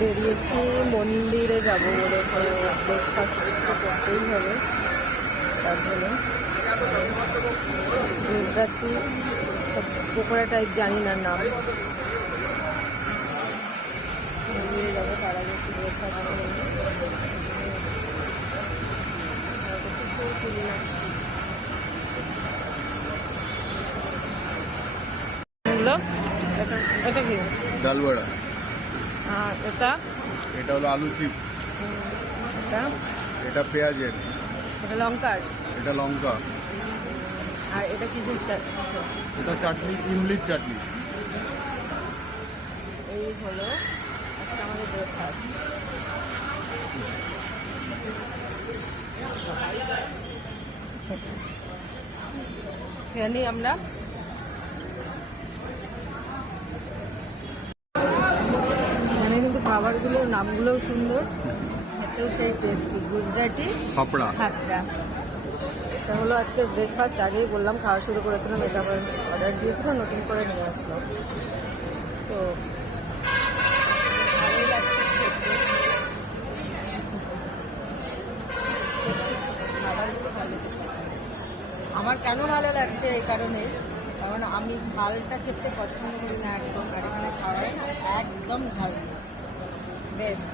বেরিয়েছি মন্দিরে যাব বলে, তো ব্রেকফাস্ট তো করতেই হবে। তার জন্য গুজরাটি পকোড়া টাইপ, জানি না নাম। মন্দিরে যাবো, তার আগে একটু ব্রেকফাস্ট করে কিছুই চিনি না। এটা কি? ডাল বড়া। এটা এটা হলো আলু চিপস। এটা পেঁয়াজের। এটা লঙ্কার। এটা লঙ্কা। আর এটা কিসের? এটা চাটনি, ইমলির চাটনি। এই হলো আজকে আমাদের ব্রেকফাস্ট। এখানেই আমরা এখানে কিন্তু খাবারগুলোর নামগুলোও সুন্দর, খেতেও সেই টেস্টি। গুজরাটি ফাফড়া। ফাফড়া, এটা হলো আজকের ব্রেকফাস্ট। আগেই বললাম খাওয়া শুরু করেছিলাম, এটা আবার অর্ডার দিয়েছিলাম, নতুন করে নিয়ে আসলো। তো ভালোই লাগছে খেতে, খাবারগুলো ভালো। আমার কেন ভালো লাগছে এই কারণে, কারণ আমি ঝালটা খেতে পছন্দ করি না একদম, আর এখানে খাওয়ায় না একদম ঝাল, বেস্ট।